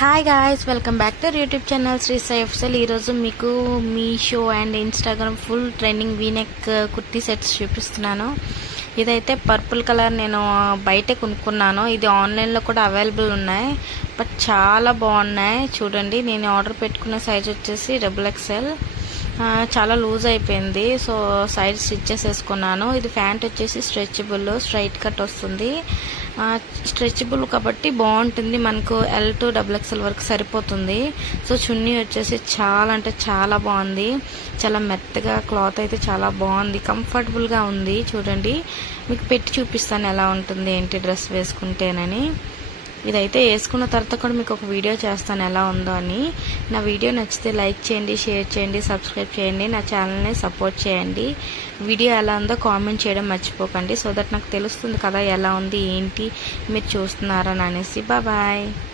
Hi guys, welcome back to YouTube channel Shri సైఫ్సల్. ఈరోజు మీకు Meesho and Instagram full trending V neck kurti sets చూపిస్తున్నాను. ఇదైతే పర్పుల్ కలర్ నేను బయటే కొనుక్కున్నాను. ఇది ఆన్లైన్లో కూడా అవైలబుల్ ఉన్నాయి, బట్ చాలా బాగున్నాయి. చూడండి, నేను ఆర్డర్ పెట్టుకున్న సైజ్ వచ్చేసి XXL. చాలా లూజ్ అయిపోయింది, సో సైడ్ స్టిచ్ చేసేసుకున్నాను. ఇది ప్యాంట్ వచ్చేసి స్ట్రెచబుల్, స్ట్రైట్ కట్ వస్తుంది. స్ట్రెచబుల్ కాబట్టి బాగుంటుంది, మనకు L to XXL వరకు సరిపోతుంది. సో చున్నీ వచ్చేసి చాలా అంటే చాలా బాగుంది, చాలా మెత్తగా, క్లాత్ అయితే చాలా బాగుంది, కంఫర్టబుల్గా ఉంది. చూడండి, మీకు పెట్టి చూపిస్తాను ఎలా ఉంటుంది ఏంటి డ్రెస్ వేసుకుంటేనని. ఇదైతే వేసుకున్న తర్వాత కూడా మీకు ఒక వీడియో చేస్తాను ఎలా ఉందో అని. నా వీడియో నచ్చితే లైక్ చేయండి, షేర్ చేయండి, సబ్స్క్రైబ్ చేయండి, నా ఛానల్ని సపోర్ట్ చేయండి. వీడియో ఎలా ఉందో కామెంట్ చేయడం మర్చిపోకండి, సో దట్ నాకు తెలుస్తుంది కదా ఎలా ఉంది ఏంటి మీరు చూస్తున్నారని అనేసి. బాయ్.